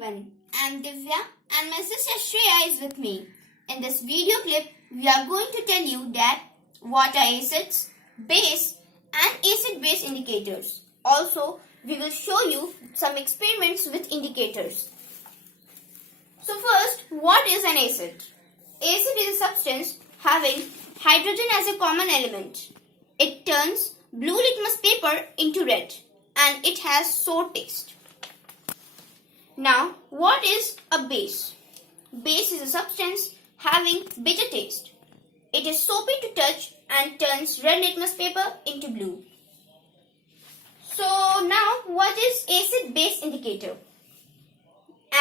everyone, I'm Divya and my sister Shreya is with me. In this video clip, we are going to tell you that what are acids, base and acid-base indicators. Also, we will show you some experiments with indicators. So first, what is an acid? Acid is a substance having hydrogen as a common element. It turns blue litmus paper into red and it has sour taste. Now, what is a base? Base is a substance having bitter taste. It is soapy to touch and turns red litmus paper into blue. So now, what is acid-base indicator?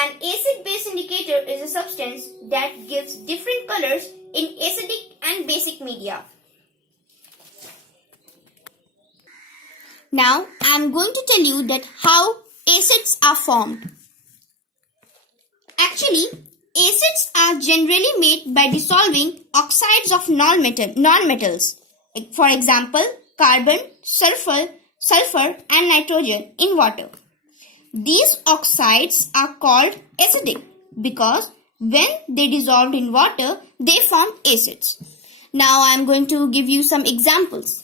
An acid-base indicator is a substance that gives different colors in acidic and basic media. Now, I am going to tell you that how acids are formed. Actually, acids are generally made by dissolving oxides of non-metals. For example, carbon, sulfur and nitrogen in water. These oxides are called acidic because when they dissolved in water, they formed acids. Now I am going to give you some examples.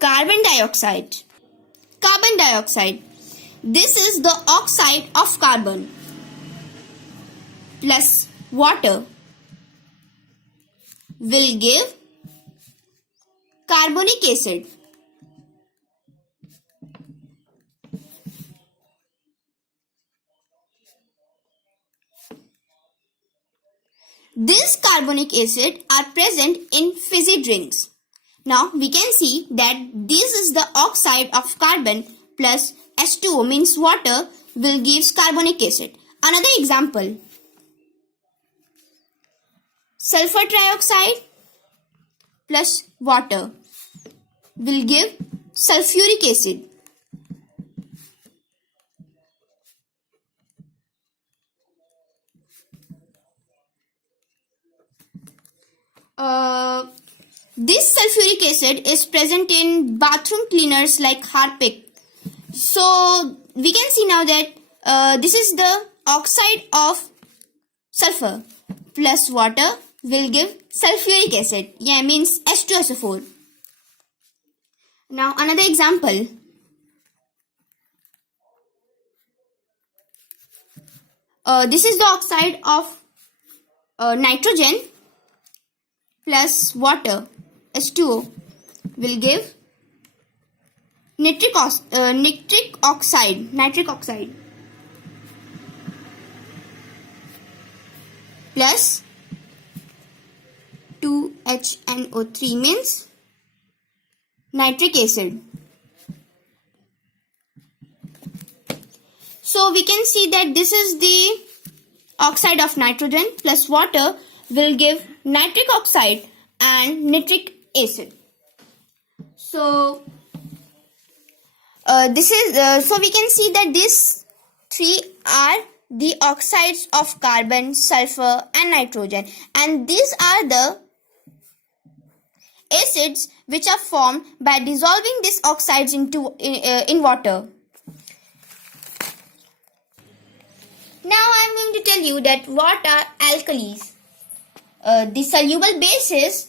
Carbon dioxide. Carbon dioxide. This is the oxide of carbon plus water will give carbonic acid. This carbonic acid are present in fizzy drinks. Now we can see that this is the oxide of carbon plus H2O means water will give carbonic acid. Another example, sulfur trioxide plus water will give sulfuric acid. This sulfuric acid is present in bathroom cleaners like Harpic. So we can see now that this is the oxide of sulfur plus water will give sulfuric acid. Yeah, means H2SO4. Now another example. This is the oxide of nitrogen plus water H2O will give nitric oxide plus 2HNO3 means nitric acid. So we can see that this is the oxide of nitrogen plus water will give nitric oxide and nitric acid. So so we can see that these three are the oxides of carbon, sulfur and nitrogen, and these are the acids which are formed by dissolving these oxides into in water. Now I am going to tell you that what are alkalis. The soluble bases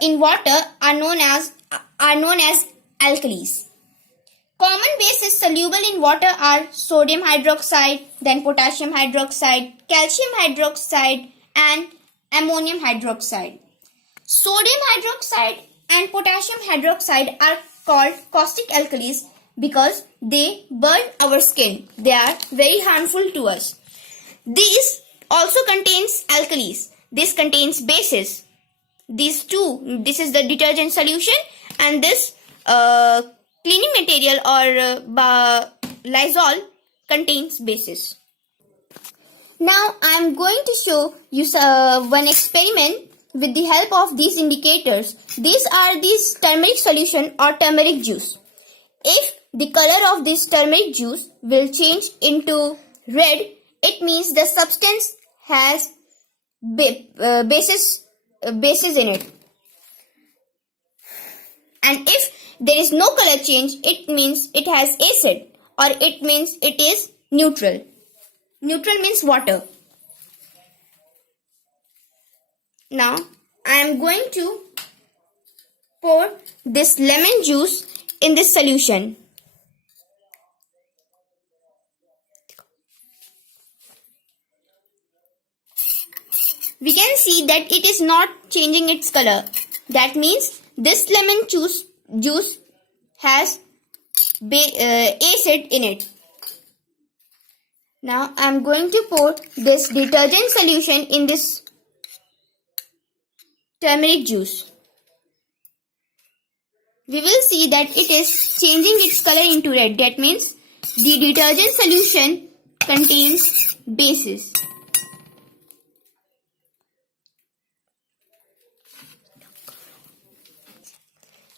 in water are known as alkalis. Common bases soluble in water are sodium hydroxide, then potassium hydroxide, calcium hydroxide and ammonium hydroxide. Sodium hydroxide and potassium hydroxide are called caustic alkalis because they burn our skin. They are very harmful to us. These also contains alkalis. This contains bases. These two, this is the detergent solution and this cleaning material or Lysol contains bases. Now I am going to show you one experiment with the help of these indicators. These are this turmeric solution or turmeric juice. If the color of this turmeric juice will change into red, it means the substance has bases in it. And if there is no color change, it means it has acid, or it means it is neutral. Neutral means water. Now I am going to pour this lemon juice in this solution. We can see that it is not changing its color. That means this lemon juice has acid in it. Now I am going to pour this detergent solution in this turmeric juice. We will see that it is changing its color into red. That means the detergent solution contains bases.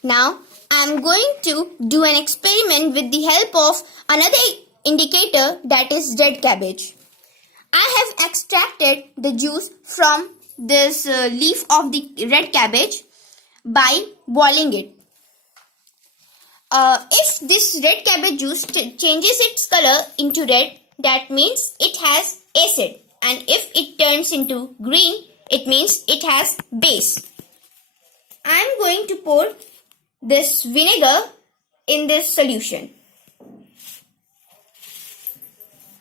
Now I am going to do an experiment with the help of another indicator, that is red cabbage. I have extracted the juice from this leaf of the red cabbage by boiling it. If this red cabbage juice changes its color into red, that means it has acid, and if it turns into green, it means it has base. I am going to pour this vinegar in this solution,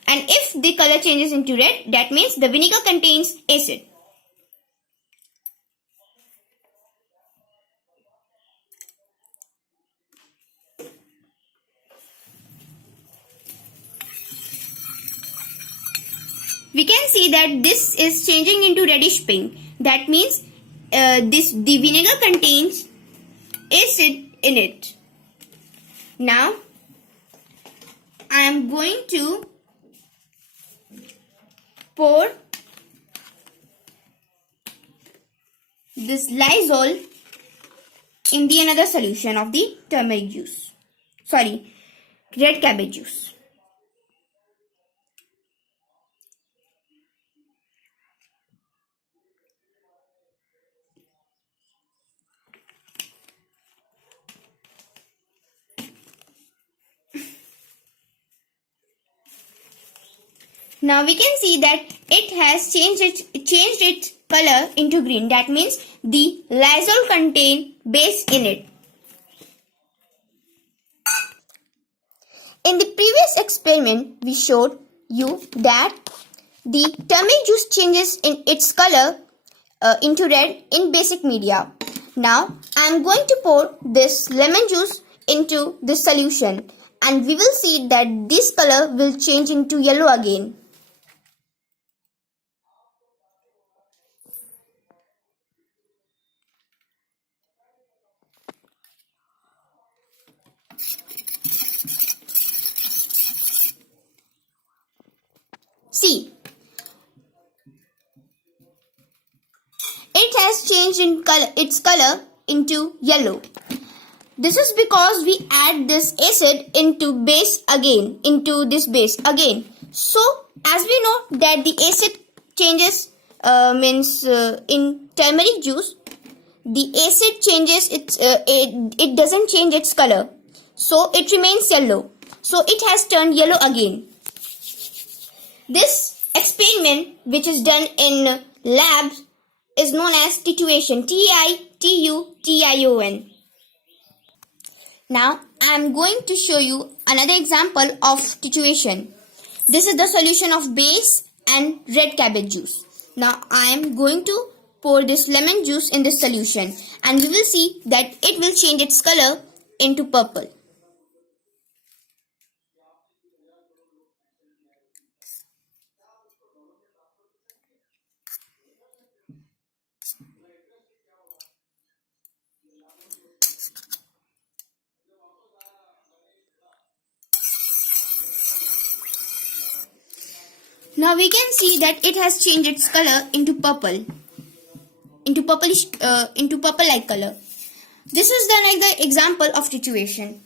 and if the color changes into red, that means the vinegar contains acid. We can see that this is changing into reddish pink. That means the vinegar contains acid in it. Now I am going to pour this Lysol in the another solution of the turmeric juice. Red cabbage juice. Now we can see that it has changed its color into green. That means the Lysol contains base in it. In the previous experiment, we showed you that the turmeric juice changes in its color into red in basic media. Now I am going to pour this lemon juice into this solution, and we will see that this color will change into yellow again. See, it has changed its color into yellow. This is because we add this acid into this base again. So as we know that the acid changes in turmeric juice, the acid changes it doesn't change its color, so it remains yellow. So it has turned yellow again. This experiment, which is done in labs, is known as titration. Titution. Now I am going to show you another example of titration. This is the solution of base and red cabbage juice. Now I am going to pour this lemon juice in this solution, and we will see that it will change its color into purple. Now we can see that it has changed its color into purple, into purple-like color. This is another example of titration.